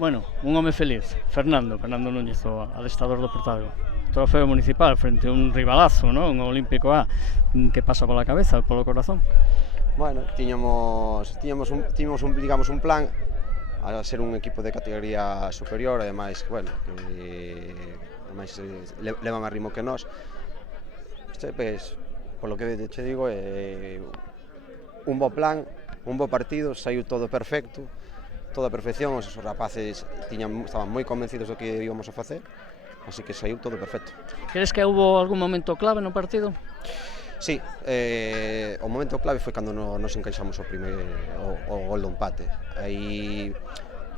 Bueno, un home feliz, Fernando Núñez, o adestrador do Portago. Trofeo municipal frente a un rivalazo, ¿no? Un Olímpico A. Que pasa pola cabeza, polo corazón? Bueno, tiñamos un plan a ser un equipo de categoría superior, ademais, bueno, ademais levan a ritmo que nós. Pois, polo que che digo, un bo plan, un bo partido, saiu todo perfecto, toda a perfección, os rapaces estaban moi convencidos do que íbamos a facer, así que saiu todo perfecto. Crees que houve algún momento clave no partido? Sí, o momento clave foi cando nos encaixamos o gol do empate. Aí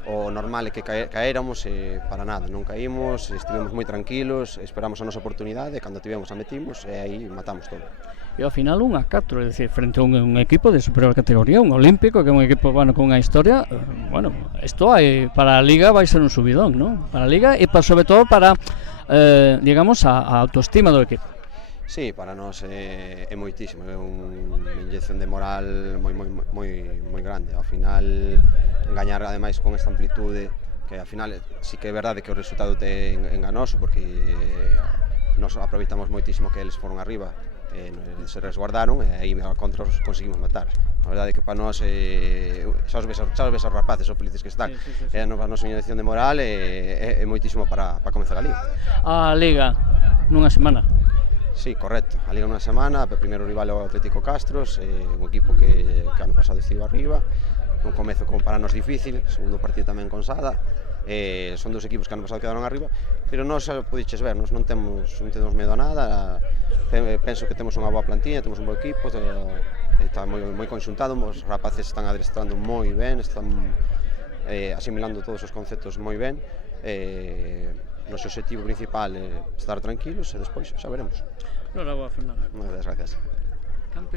o normal é que caéramos e para nada, non caímos, estivemos moi tranquilos, esperamos a nosa oportunidade, e cando tivemos a metimos e aí matamos todo. E ao final 1-4, é dicir, frente a un equipo de superior categoría, un olímpico, que é un equipo bueno, con unha historia, bueno, isto para a Liga vai ser un subidón, non? Para a Liga e sobre todo para, digamos, a autoestima do equipo. Sí, para nós é moitísimo, é unha inyección de moral moi grande. Ao final, engañar ademais con esta amplitude, que ao final sí que é verdade que o resultado é enganoso, porque nos aproveitamos moitísimo que eles foron arriba, se resguardaron e aí contra os conseguimos matar. A verdade é que para nós xa os ves os rapaces, os felices que están. É a nosa inyección de moral é moitísimo para comenzar a Liga. A Liga nunha semana. Sí, correcto. A Liga nunha semana, o primeiro rival é o Atlético Castros, un equipo que ano pasado estivo arriba, un comezo como para nos difícil, segundo partido tamén con Sada, son dos equipos que ano pasado quedaron arriba, pero nós, podiches ver, non temos medo a nada, penso que temos unha boa plantilla, temos un bo equipo, está moi conxuntado, os rapaces están adestrando moi ben, están asimilando todos os conceptos moi ben, noso objetivo principal é estar tranquilos e despois xa veremos. Noraboa, Fernando. Moitas gracias. Campeón.